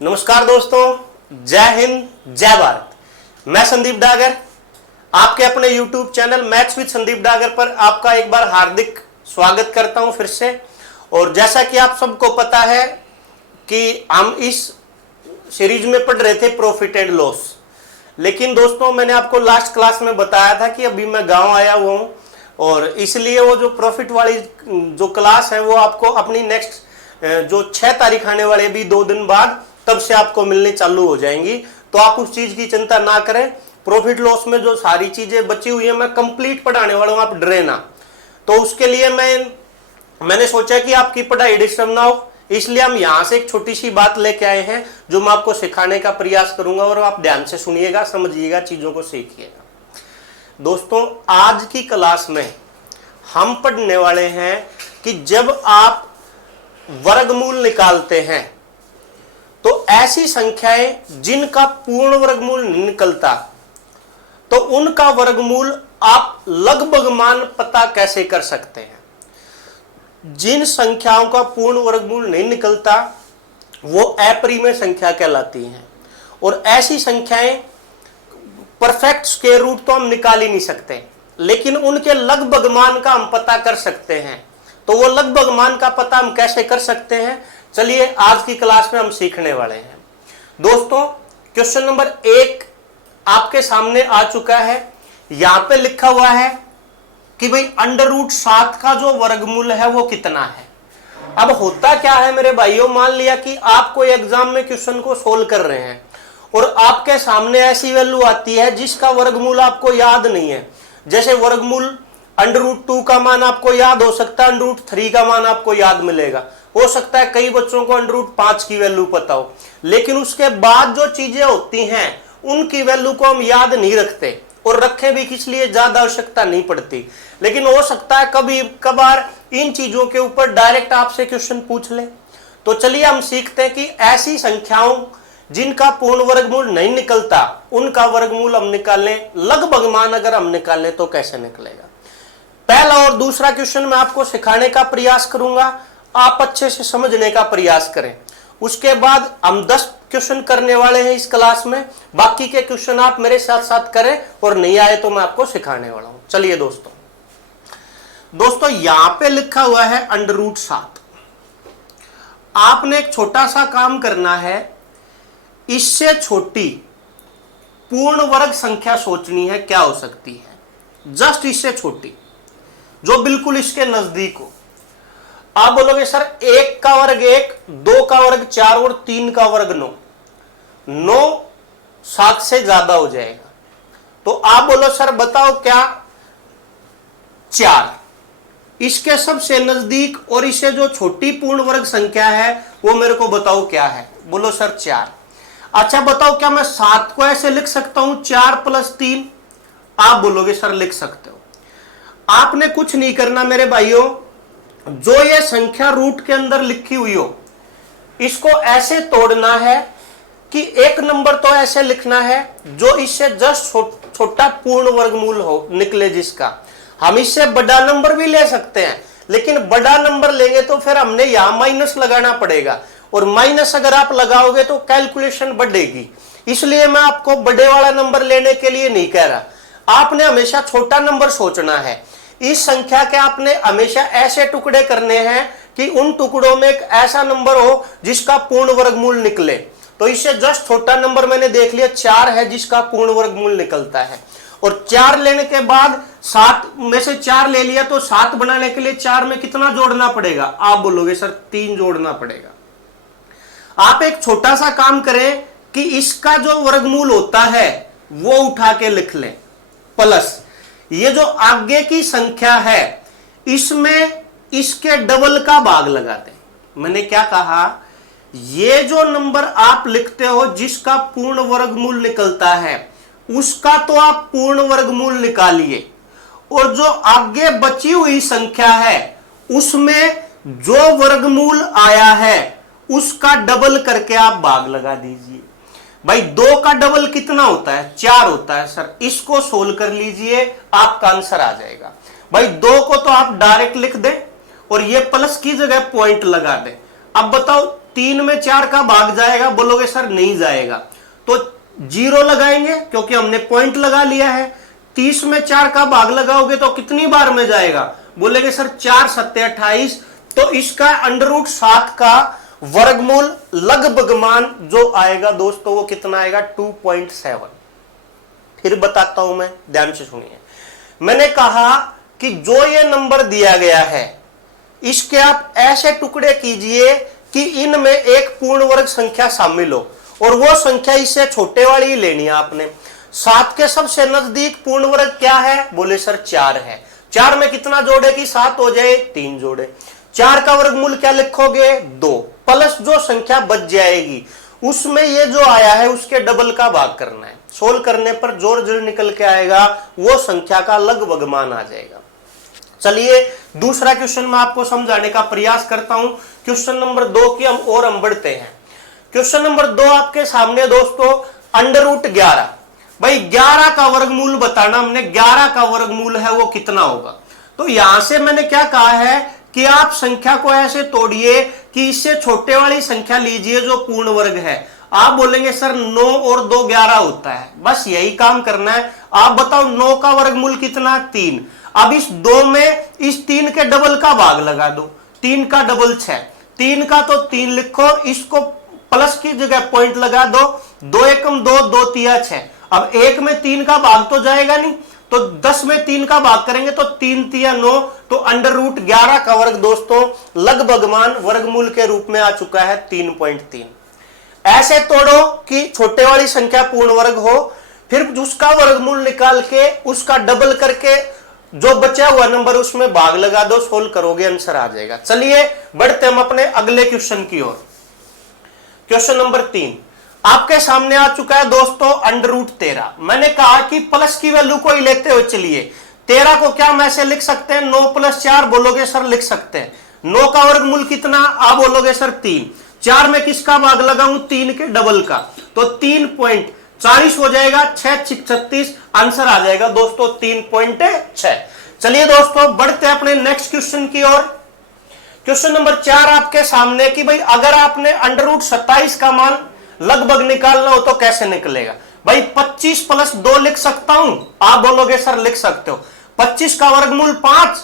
नमस्कार दोस्तों, जय हिंद जय भारत। मैं संदीप डागर आपके अपने YouTube channel maths with Sandeep Dagar पर आपका एक बार हार्दिक स्वागत करता हूं फिर से। और जैसा कि आप सबको पता है कि हम इस सीरीज में पढ़ रहे थे प्रॉफिट एंड लॉस, लेकिन दोस्तों मैंने आपको लास्ट क्लास में बताया था कि अभी मैं गांव आया हुआ हूं और इसलिए वो जो प्रॉफिट वाली जो क्लास है वो आपको अपनी नेक्स्ट जो 6 तारीख आने वाले भी 2 दिन बाद तब से आपको मिलने चालू हो जाएंगी। तो आप उस चीज की चिंता ना करें। प्रॉफिट लॉस में जो सारी चीजें बची हुई है मैं कंप्लीट पढ़ाने वाला हूं, आप डरे ना। तो उसके लिए मैंने सोचा कि आपकी पढ़ाई डिस्टर्ब ना हो, इसलिए हम यहां से एक छोटी सी बात लेके आए हैं जो मैं आपको सिखाने का प्रयास करूंगा और आप ध्यान से सुनिएगा, समझिएगा, चीजों को सीखिएगा। दोस्तों आज की क्लास में हम पढ़ने वाले हैं कि जब आप वर्गमूल निकालते हैं तो ऐसी संख्याएं जिनका पूर्ण वर्गमूल नहीं निकलता तो उनका वर्गमूल आप लगभग मान पता कैसे कर सकते हैं। जिन संख्याओं का पूर्ण वर्गमूल नहीं निकलता वो अपरिमेय संख्या कहलाती हैं और ऐसी संख्याएं परफेक्ट स्क्वायर रूट तो हम निकाल ही नहीं सकते, लेकिन उनके लगभग मान का हम पता कर सकते हैं। तो वो लगभग मान का पता हम कैसे कर सकते हैं, चलिए आज की क्लास में हम सीखने वाले हैं। दोस्तों क्वेश्चन नंबर 1 आपके सामने आ चुका है। यहां पे लिखा हुआ है कि भाई √7 का जो वर्गमूल है वो कितना है। अब होता क्या है मेरे भाइयों, मान लिया कि आप कोई एग्जाम में क्वेश्चन को सोल्व कर रहे हैं और आपके सामने ऐसी वैल्यू आती है जिसका वर्गमूल आपको याद नहीं है। जैसे वर्गमूल √2 का मान आपको याद हो सकता है, √3 का मान आपको याद मिलेगा, हो सकता है कई बच्चों को √5 की वैल्यू पता हो, लेकिन उसके बाद जो चीजें होती हैं उनकी वैल्यू को हम याद नहीं रखते और रखे भी किस लिए, ज्यादा आवश्यकता नहीं पड़ती। लेकिन हो सकता है कभी कभार इन चीजों के ऊपर डायरेक्ट आपसे क्वेश्चन पूछ ले। तो चलिए हम सीखते हैं कि ऐसी संख्याओं जिनका पूर्ण वर्गमूल नहीं निकलता उनका वर्गमूल हम निकालें, लगभग मान अगर हम निकालें तो कैसे निकलेगा। पहला और दूसरा क्वेश्चन मैं आपको सिखाने का प्रयास करूंगा, आप अच्छे से समझने का प्रयास करें। उसके बाद हम 10 क्वेश्चन करने वाले हैं इस क्लास में, बाकी के क्वेश्चन आप मेरे साथ साथ करें और नहीं आए तो मैं आपको सिखाने वाला हूं। चलिए दोस्तों यहां पे लिखा हुआ है √7। आपने एक छोटा सा काम करना है, इससे छोटी पूर्ण वर्ग संख्या सोचनी है क्या हो सकती है, जस्ट इससे छोटी जो बिल्कुल इसके नजदीक हो। आप बोलोगे सर 1 का वर्ग 1, 2 का वर्ग 4 और 3 का वर्ग 9, 9 7 से ज्यादा हो जाएगा। तो आप बोलो सर बताओ क्या 4 इसके सबसे नजदीक और इससे जो छोटी पूर्ण वर्ग संख्या है वो मेरे को बताओ क्या है। बोलो सर 4। अच्छा बताओ क्या मैं 7 को ऐसे लिख सकता हूं 4 + 3? आप बोलोगे सर लिख सकते हो। आपने कुछ नहीं करना मेरे भाइयों, जो ये संख्या रूट के अंदर लिखी हुई हो इसको ऐसे तोड़ना है कि एक नंबर तो ऐसे लिखना है जो इससे जस्ट छोटा पूर्ण वर्गमूल हो निकले जिसका। हम इससे बड़ा नंबर भी ले सकते हैं, लेकिन बड़ा नंबर लेंगे तो फिर हमने यहां माइनस लगाना पड़ेगा और माइनस अगर आप लगाओगे तो कैलकुलेशन बढ़ेगी। इसलिए मैं आपको बड़े वाला नंबर लेने के लिए नहीं कह रहा, आपने हमेशा छोटा नंबर सोचना है। इस संख्या के आपने हमेशा ऐसे टुकड़े करने हैं कि उन टुकड़ों में एक ऐसा नंबर हो जिसका पूर्ण वर्गमूल निकले। तो इससे जस्ट छोटा नंबर मैंने देख लिया 4 है जिसका पूर्ण वर्गमूल निकलता है। और 4 लेने के बाद 7 में से 4 ले लिया तो 7 बनाने के लिए 4 में कितना जोड़ना पड़ेगा? आप बोलोगे सर 3 जोड़ना पड़ेगा। आप एक छोटा सा काम करें कि इसका जो वर्गमूल होता है वो उठा के लिख लें, प्लस ये जो आगे की संख्या है इसमें इसके डबल का भाग लगा दें। मैंने क्या कहा, ये जो नंबर आप लिखते हो जिसका पूर्ण वर्गमूल निकलता है उसका तो आप पूर्ण वर्गमूल निकालिए और जो आगे बची हुई संख्या है उसमें जो वर्गमूल आया है उसका डबल करके आप भाग लगा दीजिए। भाई 2 का डबल कितना होता है? 4 होता है सर। इसको सोल्व कर लीजिए, आपका आंसर आ जाएगा। भाई 2 को तो आप डायरेक्ट लिख दें और ये प्लस की जगह पॉइंट लगा दें। अब बताओ 3 में 4 का भाग जाएगा, बोलोगे सर नहीं जाएगा, तो 0 लगाएंगे क्योंकि हमने पॉइंट लगा लिया है। 30 में 4 का भाग लगाओगे तो कितनी बार में जाएगा, बोलेगे सर 4 सत्ते 28। तो इसका √7 का वर्गमूल लगभग मान जो आएगा दोस्तों वो कितना आएगा, 2.7। फिर बताता हूं मैं, ध्यान से सुनिए। मैंने कहा कि जो ये नंबर दिया गया है इसके आप ऐसे टुकड़े कीजिए कि इनमें एक पूर्ण वर्ग संख्या शामिल हो, और वो संख्या इससे छोटे वाली ही लेनी है आपने। 7 के सबसे नजदीक पूर्ण वर्ग क्या है, बोले सर 4 है। 4 में कितना जोड़े कि 7 हो जाए, 3 जोड़े। 4 का वर्गमूल क्या लिखोगे, 2, प्लस जो संख्या बच जाएगी उसमें ये जो आया है उसके डबल का भाग करना है। सोल्व करने पर जो निकल के आएगा वो संख्या का लगभग मान आ जाएगा। चलिए दूसरा क्वेश्चन मैं आपको समझाने का प्रयास करता हूं। क्वेश्चन नंबर 2 की हम बढ़ते हैं। क्वेश्चन नंबर 2 आपके सामने दोस्तों, √11। भाई 11 का वर्गमूल बताना हमने, 11 का वर्गमूल है वो कितना होगा। तो यहां से मैंने क्या कहा है कि आप संख्या को ऐसे तोड़िए कि इससे छोटे वाली संख्या लीजिए जो पूर्ण वर्ग है। आप बोलेंगे सर 9 और 2 11 होता है, बस यही काम करना है। आप बताओ 9 का वर्गमूल कितना, 3। अब इस 2 में इस 3 के डबल का भाग लगा दो, 3 का डबल 6, 3 का तो 3 लिखो, इसको प्लस की जगह पॉइंट लगा दो, 2 एकम 2, 2 तिया 6। अब 1 में 3 का भाग तो जाएगा नहीं, तो 10 में 3 का भाग करेंगे तो 3 तिया 9, तो √11 का वर्ग दोस्तों लगभग मान वर्गमूल के रूप में आ चुका है 3.3। ऐसे तोड़ो कि छोटे वाली संख्या पूर्ण वर्ग हो, फिर उसका वर्गमूल निकाल के उसका डबल करके जो बचा हुआ नंबर उसमें भाग लगा दो, सोल्व करोगे आंसर आ जाएगा। चलिए बढ़ते हम अपने अगले क्वेश्चन की ओर। क्वेश्चन नंबर 3 आपके सामने आ चुका है दोस्तों, √13। मैंने कहा कि प्लस की वैल्यू को ही लेते हुए चलिए। 13 को क्या हम ऐसे लिख सकते हैं, 9 + 4, बोलोगे सर लिख सकते हैं। 9 का वर्गमूल कितना, आप बोलोगे सर 3। 4 में किसका भाग लगाऊं, 3 के डबल का, तो 3.40 हो जाएगा, 6 36, आंसर आ जाएगा दोस्तों 3.6। चलिए दोस्तों बढ़ते हैं अपने नेक्स्ट क्वेश्चन की ओर। क्वेश्चन नंबर 4 आपके सामने कि भाई अगर आपने √27 का मान लगभग निकालना हो तो कैसे निकलेगा। भाई 25 + 2 लिख सकता हूं, आप बोलोगे सर लिख सकते हो। 25 का वर्गमूल 5,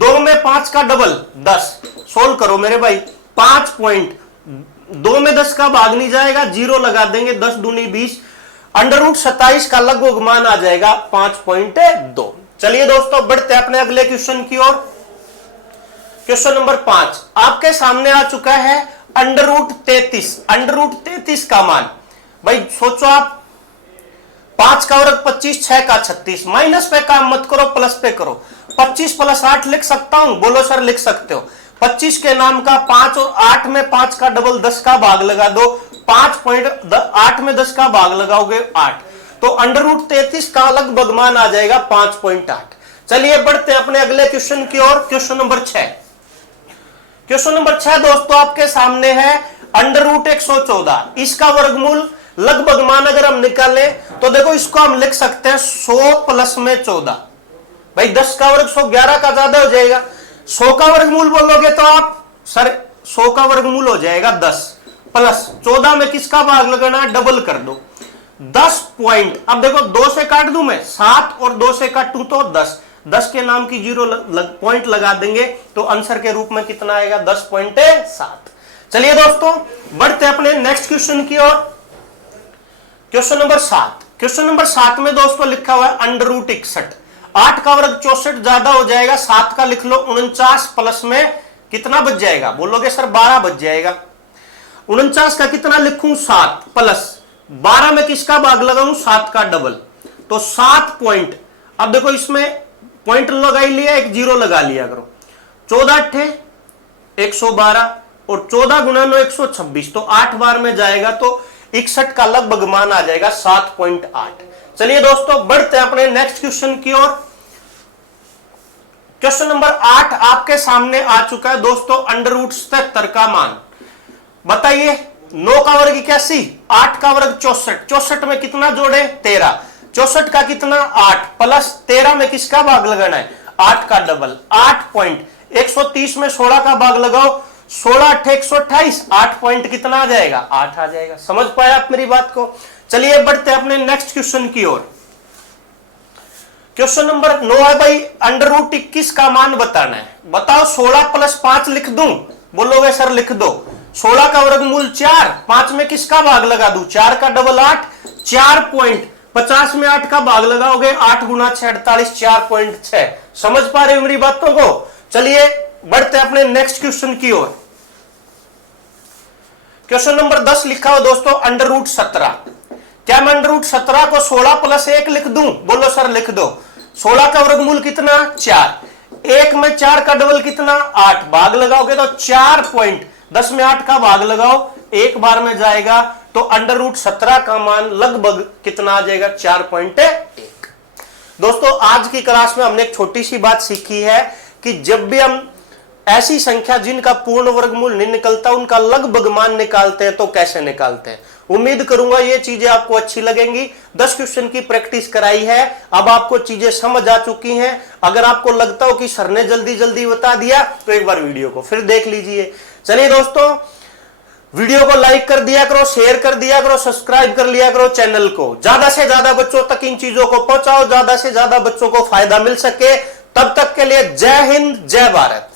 2 में 5 का डबल 10। सोल्व करो मेरे भाई, 5.2 में 10 का भाग नहीं जाएगा, 0 लगा देंगे, 10 दूनी 20। √27 का लगभग मान आ जाएगा 5.2। चलिए दोस्तों बढ़ते हैं अपने अगले क्वेश्चन की ओर। क्वेश्चन नंबर 5 आपके सामने आ चुका है, √33 का मान। भाई सोचो आप, 5 का वर्ग 25, 6 का 36, माइनस पे काम मत करो, प्लस पे करो। 25 + 8 लिख सकता हूं, बोलो सर लिख सकते हो। 25 के नाम का 5 और 8 में 5 का डबल 10 का भाग लगा दो, 5.8 में 10 का भाग लगाओगे 8, तो √33 का लगभग मान आ जाएगा 5.8। चलिए बढ़ते हैं अपने अगले क्वेश्चन की ओर। Question number 6। क्वेश्चन नंबर 6 दोस्तों आपके सामने है, √114। इसका वर्गमूल लगभग मान अगर हम निकालें तो देखो इसको हम लिख सकते हैं 100 प्लस में 14। भाई 10 का वर्ग 100, 11 का ज्यादा हो जाएगा। 100 का वर्गमूल बोलोगे तो आप सर 100 का वर्गमूल हो जाएगा 10, प्लस 14 में किसका भाग लगाना है, डबल कर दो, 10 पॉइंट। अब देखो 2 से काट दूं मैं, 7 और 2 से काटूं तो 10, 10 के नाम की 0 पॉइंट लगा देंगे तो आंसर के रूप में कितना आएगा, 10.7। चलिए दोस्तों बढ़ते अपने नेक्स्ट क्वेश्चन की ओर। Question number 7। क्वेश्चन नंबर 7 में दोस्तों लिखा हुआ है √61। 8 का वर्ग 64 ज्यादा हो जाएगा, 7 का लिख लो 49, प्लस में कितना बच जाएगा, बोलोगे सर 12 बच जाएगा। 49 का कितना लिखूं, 7, प्लस 12 में किसका भाग लगाऊं, 7 का डबल, तो 7 पॉइंट। अब देखो इसमें पॉइंट लगा ही लिया, एक 0 लगा लिया करो। 14 × 112 और 14 × 9 126, तो 8 बार में जाएगा तो 61 का लगभग मान आ जाएगा 7.8। चलिए दोस्तों बढ़ते हैं अपने नेक्स्ट क्वेश्चन की ओर। क्वेश्चन नंबर 8 आपके सामने आ चुका है दोस्तों, √77 का मान। बताइए 9 का वर्ग 81, 8 का वर्ग 64, 64 में कितना जोड़े, 13, 64 का कितना 8, प्लस 13 में किसका भाग लगाना है, 8 का डबल, 8 पॉइंट। 130 में 16 का भाग लगाओ 16 8 128, 8 पॉइंट कितना आ जाएगा, 8 आ जाएगा। समझ पाए आप मेरी बात को। चलिए बढ़ते हैं अपने नेक्स्ट क्वेश्चन की ओर। क्वेश्चन नंबर 9 है भाई, अंडर रूट 21 का मान बताना है। बताओ 16 + 5 लिख दूं, बोलोगे सर लिख दो। 16 का वर्गमूल 4, 5 में किसका भाग लगा दूं, 4 का डबल 8, 4 पॉइंट, 50 में 8 का भाग लगाओगे, 8 गुना 6 48, 4.6। समझ पा रहे हो मेरी बातों को। चलिए बढ़ते अपने नेक्स्ट क्वेश्चन की ओर। क्वेश्चन नंबर 10 लिखा हो दोस्तों, अंडर रूट 17। क्या मैं अंडर रूट 17 को 16 + 1 लिख दूं, बोलो सर लिख दो। 16 का वर्गमूल कितना, 4, 1 में 4 का डबल कितना, 8, भाग लगाओगे तो 4 पॉइंट, 10 में 8 का भाग लगाओ, एक बार में जाएगा, तो अंडर रूट 17 का मान लगभग कितना आ जाएगा, 4.1। दोस्तों आज की क्लास में हमने एक छोटी सी बात सीखी है कि जब भी हम ऐसी संख्या जिनका पूर्ण वर्गमूल नहीं निकलता उनका लगभग मान निकालते हैं तो कैसे निकालते हैं। उम्मीद करूंगा ये चीजें आपको अच्छी लगेंगी। 10 क्वेश्चन की प्रैक्टिस कराई है, अब आपको चीजें समझ आ चुकी हैं। अगर आपको लगता हो कि सर ने जल्दी जल्दी बता दिया तो एक बार वीडियो को फिर देख लीजिए। चलिए दोस्तों, वीडियो को लाइक कर दिया करो, शेयर कर दिया करो, सब्सक्राइब कर लिया करो चैनल को। ज्यादा से ज्यादा बच्चों तक इन चीजों को पहुंचाओ, ज्यादा से ज्यादा बच्चों को फायदा मिल सके। तब तक के लिए जय हिंद, जय भारत।